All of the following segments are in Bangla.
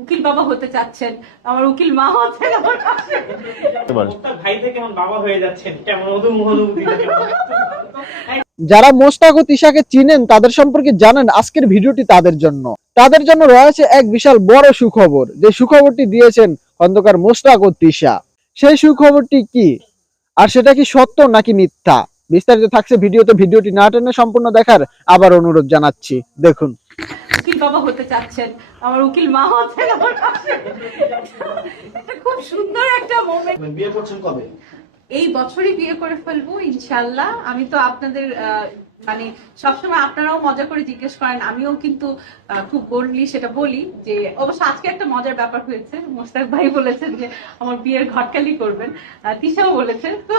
উকিল বাবা হতে চাচ্ছেন, আমার উকিল মা হচ্ছেন আমার পাশে। ভাই থেকে কেমন বাবা হয়ে যাচ্ছেন, কেমন অনুভূতি? যারা মোস্তাক ও তিশাকে চিনেন তাদের সম্পর্কে জানেন আজকের ভিডিওটি তাদের জন্য রয়েছে এক বিশাল বড় সুখবর, যে সুখবরটি দিয়েছেন খন্দকার মোস্তাক ও তিশা। সেই সুখবরটি কি, আর সেটা কি সত্য নাকি মিথ্যা, বিস্তারিত থাকছে ভিডিওতে। ভিডিওটি না টেনে সম্পূর্ণ দেখার আবার অনুরোধ জানাচ্ছি, দেখুন। উকিল বাবা হতে চাচ্ছেন, আমার উকিল মা হচ্ছেন আমার পাশে। এটা খুব সুন্দর একটা মোমেন্ট। বিয়ে করছেন কবে? এই বছরই বিয়ে করে ফেলবো ইনশাল্লাহ। আমি তো আপনাদের মানে সবসময় আপনারাও মজা করে জিজ্ঞেস করেন, আমিও কিন্তু খুব বোল্ডলি সেটা বলি যে অবশ্য আজকে একটা মজার ব্যাপার হয়েছে। মোস্তাক ভাই বলেছেন যে আমার বিয়ের ঘটকালি করবেন, তিশাও বলেছেন, তো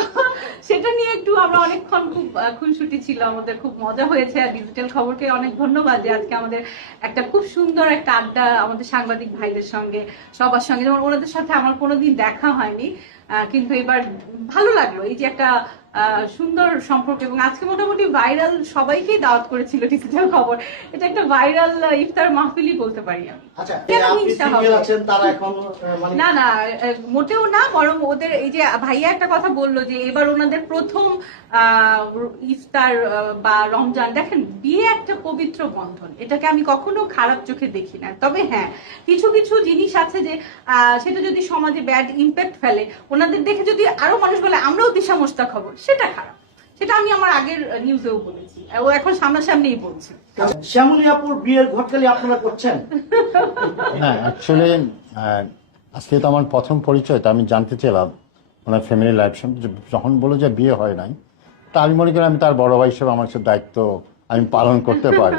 সেটা নিয়ে একটু আমরা অনেকক্ষণ খুব খুনসুটি ছিল, আমাদের খুব মজা হয়েছে। আর ডিজিটাল খবরকে অনেক ধন্যবাদ যে আজকে আমাদের একটা খুব সুন্দর একটা আড্ডা আমাদের সাংবাদিক ভাইদের সঙ্গে, সবার সঙ্গে, যেমন ওনাদের সাথে আমার কোনোদিন দেখা হয়নি, কিন্তু এবার ভালো লাগলো এই যে একটা সুন্দর সম্পর্ক। এবং আজকে মোটামুটি ভাইরাল, সবাইকেই দাওয়াত করেছিল ডিজিটাল খবর। এটা একটা ভাইরাল ইফতার মাহফিলই বলতে পারি আমি। আচ্ছা, কেন আপনি হিংসা সিঙ্গেল হবে? আছেন, তারা এখন মানে না না, মোটেও না, বরং ওদের এই যে ভাইয়া একটা কথা বললো যে এবার ওনাদের প্রথম ইফতার বা রমজান। দেখেন, বিয়ে একটা পবিত্র বন্ধন, এটাকে আমি কখনো খারাপ চোখে দেখি না। তবে হ্যাঁ, কিছু কিছু জিনিস আছে যে সেটা যদি সমাজে ব্যাড ইম্প্যাক্ট ফেলে, ওনাদের দেখে যদি আরো মানুষ বলে আমরাও দিশা মোস্তাক হব, সেটা খারাপ। সেটা আমি আমার আগের নিউজেও বলেছি, ও এখন সামনাসামনিই বলছি। শ্যামলী আপুর বিয়ের ঘটকালি আপনারা করছেন? হ্যাঁ, অ্যাকচুয়ালি আজকে তো আমার প্রথম পরিচয়, তো আমি জানতে চাইলাম ওনার ফ্যামিলি লাইফ সম্পর্কে। যখন বললো যে বিয়ে হয় নাই, তা আমি মনে করি আমি তার বড় ভাই হিসেবে আমার সে দায়িত্ব আমি পালন করতে পারি।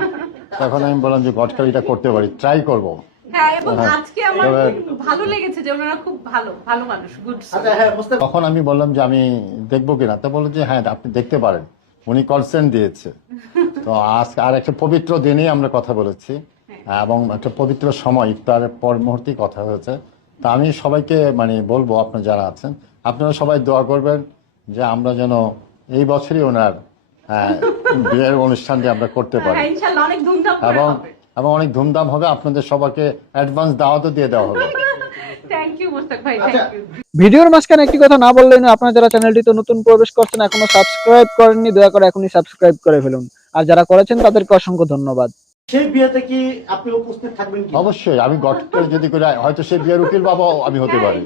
তখন আমি বললাম যে ঘটকালিটা করতে পারি, ট্রাই করবো। হ্যাঁ, এবং আজকে আমার খুব ভালো লেগেছে যে ওনারা খুব ভালো ভালো মানুষ, গুড। আচ্ছা হ্যাঁ, মুস্তাক তখন আমি বললাম যে আমি দেখবো কিনা, তো বললো যে হ্যাঁ আপনি দেখতে পারেন, উনি কনসেন্ট দিয়েছে। তো আজকে আর একটা পবিত্র দিনেই আমরা কথা বলেছি, এবং একটা পবিত্র সময় ইফতারের পর মুহূর্তেই কথা হয়েছে। তা আমি সবাইকে মানে বলবো, আপনারা যারা আছেন আপনারা সবাই দোয়া করবেন যে আমরা যেন এই বছরই ওনার বিয়ের অনুষ্ঠানটি আমরা করতে পারি, হ্যাঁ, ইনশাআল্লাহ অনেক ধুমধাম করে এবং হবে। এবং অনেক ধুমধাম হবে। আপনাদের সবাইকে অ্যাডভান্স দাওয়াতও দিয়ে দেওয়া হবে। থ্যাংক ইউ মোস্তাক ভাই, আচ্ছা, থ্যাংক ইউ। ভিডিওর মাঝখানে একটি কথা না বললেই না, আপনারা যারা চ্যানেলটিতে নতুন প্রবেশ করছেন এখনো সাবস্ক্রাইব করেননি, দয়া করে এখনই সাবস্ক্রাইব করে ফেলুন। আর যারা করেছেন তাদেরকে অসংখ্য ধন্যবাদ। সেই বিয়েতে কি আপনি উপস্থিত থাকবেন কি? অবশ্যই আমি ঘটকালি যদি করে, হয়তো সে বিয়ের উকিল বাবাও আমি হতে পারি,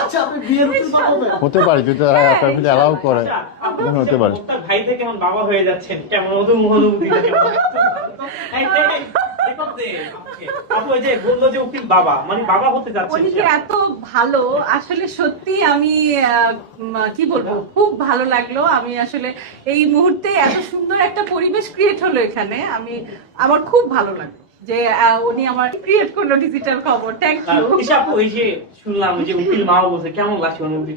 আচ্ছা, আপনি বিয়ের উকিল বাবা হবেন? হতে পারি যদি ফ্যামিলি অ্যালাউ করে, আমি হতে পারি। ভাই থেকে কেমন বাবা হয়ে যাচ্ছেন, কেমন অনুভূতি? আপু যে বললো যে উকিল বাবা, মানে বাবা হতে যাচ্ছেন। উনি যে এত ভালো, আসলে সত্যি আমি কি বলবো, খুব ভালো লাগলো। আমি আসলে এই মুহূর্তে এত সুন্দর একটা পরিবেশ ক্রিয়েট হলো এখানে, আমার খুব ভালো লাগলো যে উনি আমার ক্রিয়েট করলো ডিজিটাল খবর। Thank you. আপু এই যে শুনলাম যে উকিল মা বলছে, কেমন লাগছে অনুভূতি?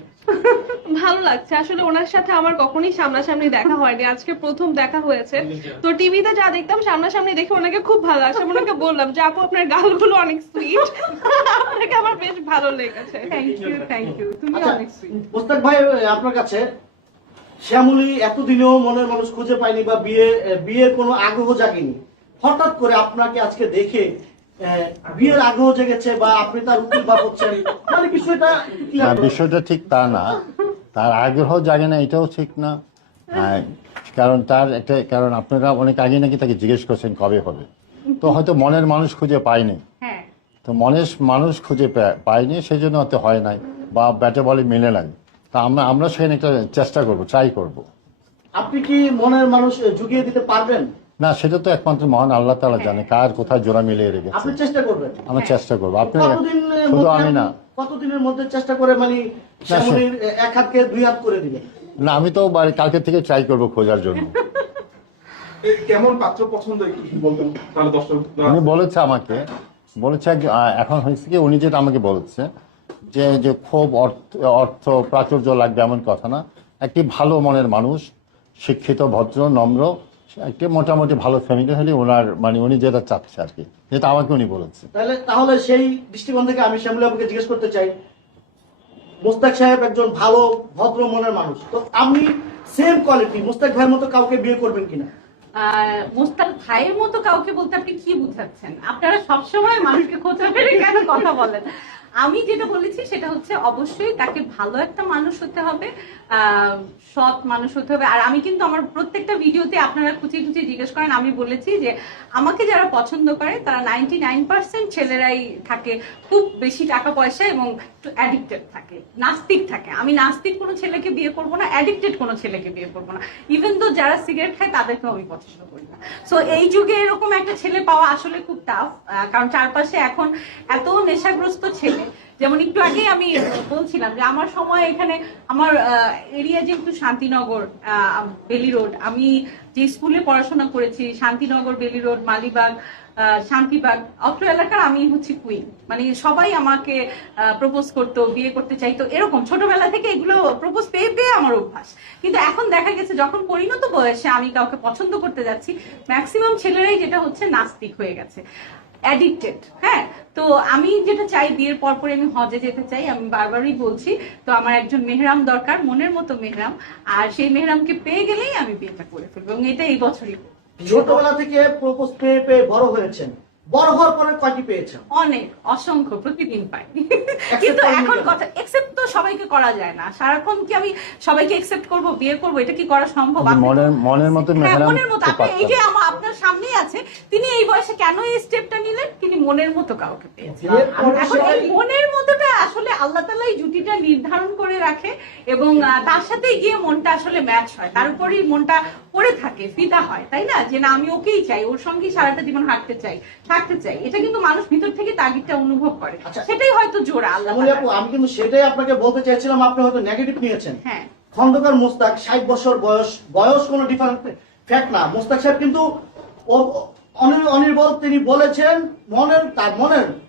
ভালো লাগছে। আসলে ওনার সাথে আমার কখনোই সামনাসামনি দেখা হয়নি, আজকে প্রথম দেখা হয়েছে। তো টিভিতে যা দেখতাম, সামনাসামনি দেখে ওনাকে খুব ভালো লাগছে। আমি ওনাকে বললাম যে আপু আপনার গালগুলো অনেক সুইট, আপনাকে আমার বেশ ভালো লেগেছে। থ্যাংক ইউ, থ্যাংক ইউ, তুমি আচ্ছা, অনেক সুইট। মুস্তাক ভাই, আপনার কাছে শ্যামলী এতদিনেও মনের মানুষ খুঁজে পায়নি বা বিয়ের কোনো আগ্রহ জাগেনি, হঠাৎ করে আপনাকে আজকে দেখে বিয়ের আগ্রহ জেগেছে বা আপনি তার উকিল বাবা হচ্ছেন, মানে বিষয়টা একটু clear না, করুন। বিষয়টা ঠিক তা না, তার আগ্রহ জাগে না এটাও ঠিক না। কারণ তার একটা কারণ, আপনারা অনেক আগে নাকি তাকে জিজ্ঞেস করছেন কবে হবে, তো হয়তো মনের মানুষ খুঁজে পায়নি। হ্যাঁ, তো মনের মানুষ খুঁজে পায়নি, সেই জন্য হয়তো হয় নাই, বা ব্যাটে বলে মেলে নাই। তা আমরা সেখানে একটা চেষ্টা করবো, ট্রাই করব। আপনি কি মনের মানুষ জুগিয়ে দিতে পারবেন? না, সেটা তো একমাত্র মহান আল্লাহ তাআলা জানে কার কোথায় জোড়া মিলিয়ে রেখেছে। আপনি চেষ্টা করবেন? আমরা চেষ্টা করবো। আপনি কতদিনের শুধু মধ্যে আমি না, কতদিনের মধ্যে চেষ্টা করে মানে শ্যামলীর এক হাতকে দুই হাত করে দিবেন? না আমি তো কালকে থেকে ট্রাই করবো খোঁজার জন্য। কেমন পাত্র পছন্দ একটু বলতেন তাহলে দর্শক। উনি বলেছে আমাকে, বলেছে এখন হয়েছে কি, উনি যেটা আমাকে বলেছে যে খুব অর্থ প্রাচুর্য লাগবে এমন কথা না, একটি ভালো মনের মানুষ, শিক্ষিত, ভদ্র, নম্র, একটি মোটামুটি ভালো ফ্যামিলি হলে ওনার মানে উনি যেটা চাচ্ছে আর কি, যেটা আমাকে উনি বলেছে। তাহলে সেই দৃষ্টিকোণ থেকে আমি শ্যামলী আপুকে জিজ্ঞেস করতে চাই, মুস্তাক সাহেব একজন ভালো ভদ্র মনের মানুষ, তো আপনি সেম কোয়ালিটি মুস্তাক ভাইয়ের মতো কাউকে বিয়ে করবেন কিনা? মুস্তাক ভাইয়ের মতো কাউকে বলতে আপনি কি বুঝাচ্ছেন? আপনারা সবসময় মানুষকে খোঁচা মেরে কেন কথা বলেন। আমি যেটা বলেছি সেটা হচ্ছে অবশ্যই তাকে ভালো একটা মানুষ হতে হবে, সৎ মানুষ হতে হবে। আর আমি কিন্তু আমার প্রত্যেকটা ভিডিওতে আপনারা খুঁচিয়ে খুঁচিয়ে জিজ্ঞেস করেন, আমি বলেছি যে আমাকে যারা পছন্দ করে তারা 99% ছেলেরাই থাকে খুব বেশি টাকা পয়সা এবং একটু অ্যাডিক্টেড থাকে, নাস্তিক থাকে। আমি নাস্তিক কোনো ছেলেকে বিয়ে করবো না, অ্যাডিক্টেড কোনো ছেলেকে বিয়ে করবো না। ইভেন তো যারা সিগারেট খায় তাদেরকেও আমি পছন্দ করি না। সো এই যুগে এরকম একটা ছেলে পাওয়া আসলে খুব টাফ, কারণ চারপাশে এখন এত নেশাগ্রস্ত ছেলে। যেমন একটু আগে আমি বলছিলাম যে আমার সময় এখানে আমার এরিয়া যেহেতু শান্তিনগর, বেলি রোড, আমি যে স্কুলে পড়াশোনা করেছি শান্তিনগর, বেলি রোড, মালিবাগ, শান্তিবাগ, অত্র এলাকার আমি হচ্ছে কুইন। মানে সবাই আমাকে প্রপোজ করতো, বিয়ে করতে চাইতো, এরকম ছোটবেলা থেকে এগুলো প্রপোজ পেয়ে পেয়ে আমার অভ্যাস। কিন্তু এখন দেখা গেছে যখন পরিণত বয়সে আমি কাউকে পছন্দ করতে যাচ্ছি, ম্যাক্সিমাম ছেলেরাই যেটা হচ্ছে নাস্তিক হয়ে গেছে, অ্যাডিক্টেড। হ্যাঁ, তো আমি যেটা চাই, বিয়ের পর পরে আমি হজে যেতে চাই, আমি বারবারই বলছি। তো আমার একজন মেহরাম দরকার, মনের মতো মেহরাম, আর সেই মেহরামকে পেয়ে গেলেই আমি বিয়েটা করে ফেলবো, এবং এটা এই বছরই। ছোটবেলা থেকে প্রপোজ পেয়ে পেয়ে বড় হয়েছেন, বড় হওয়ার পরে কয়টি পেয়েছেন? অনেক, অসংখ্য, প্রতিদিন পাই। কিন্তু এখন কথা, একসেপ্ট তো সবাইকে করা যায় না। সারাক্ষণ কি আমি সবাইকে একসেপ্ট করব, বিয়ে করব, এটা কি করা সম্ভব? মনের মতো হ্যাঁ, মেহরাম মনের মতো। আপনি এই যে আপনার সামনেই আছে, তিনি এই বয়সে কেন এই স্টেপটা নিলেন? তিনি মনের মতো কাউকে পেয়েছেন। এখন এই মনের মতোটা আসলে আল্লাহ তাআলা এই জুটিটা নির্ধারণ করে রাখে, এবং তার সাথে গিয়ে মনটা আসলে ম্যাচ হয়, তার উপরই মনটা পড়ে থাকে, ফিদা হয়, তাই না? যে না, আমি ওকেই চাই, ওর সঙ্গেই সারাটা জীবন হাঁটতে চাই, থাকতে চাই। এটা কিন্তু মানুষ ভিতর থেকে তাগিদটা অনুভব করে, সেটাই হয়তো জোড়া আল্লাহ শ্যামলী আপু, তাআলা। আমি কিন্তু সেটাই আপনাকে বলতে চাইছিলাম, আপনি হয়তো নেগেটিভ নিয়েছেন। হ্যাঁ, খন্দকার মোস্তাক 60 বছর বয়স, বয়স কোনো ডিফারেন্ট ফ্যাক্ট না। মোস্তাক সাহেব কিন্তু অনির্বল তিনি বলেছেন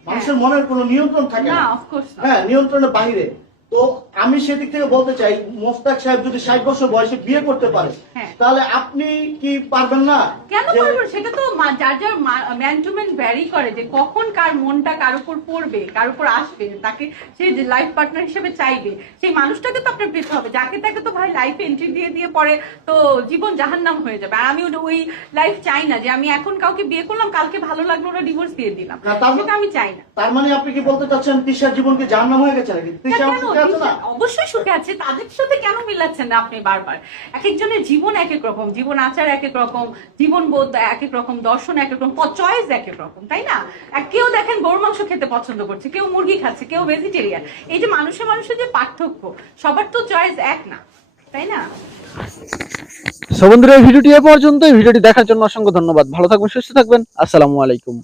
মানুষের মনের কোনো নিয়ন্ত্রণ থাকে না, না। of course not. হ্যাঁ, নিয়ন্ত্রণের বাইরে। তো আমি সেদিক থেকে বলতে চাই, মোস্তাক সাহেব যদি 60 বছর বয়সে বিয়ে করতে পারে, হ্যাঁ। তাহলে আপনি কি পারবেন না? কেন যে- পারবো? সেটা তো যার যার ম্যান টু ম্যান ভ্যারি করে, যে কখন কার মনটা কার উপর পড়বে, কার উপর আসবে, তাকে সে যে লাইফ পার্টনার হিসেবে চাইবে, সেই মানুষটাকে তো আপনার পেতে হবে। যাকে তাকে তো ভাই লাইফে এন্ট্রি দিয়ে দিয়ে পরে তো জীবন জাহান্নাম হয়ে যাবে। আর আমি ওই লাইফ চাই না, যে আমি এখন কাউকে বিয়ে করলাম, কালকে ভালো লাগলো না, ডিভোর্স দিয়ে দিলাম, না, তার- সেটা আমি চাই না। তার মানে আপনি কি বলতে চাচ্ছেন তিশার জীবন কি জাহান্নাম হয়ে গেছে নাকি? তিশা কেন? সুখে আছে না? অবশ্যই সুখে আছে। তাদের সাথে কেন মিলাচ্ছেন না আপনি বারবার? এক একজনের জীবন এক এক রকম, জীবন আচার এক এক রকম, জীবন বোধ এক এক রকম, দর্শন এক এক রকম, চয়েস এক এক রকম, তাই না? কেউ দেখেন গরুর মাংস খেতে পছন্দ করছে, কেউ মুরগি খাচ্ছে, কেউ ভেজিটেরিয়ান। এই যে মানুষের মানুষের যে পার্থক্য, সবার তো চয়েস এক না, তাই না? সো বন্ধুরা, এই ভিডিওটি এ পর্যন্ত। এই ভিডিওটি দেখার জন্য অসংখ্য ধন্যবাদ। ভালো থাকবেন, সুস্থ থাকবেন। আসসালামু আলাইকুম।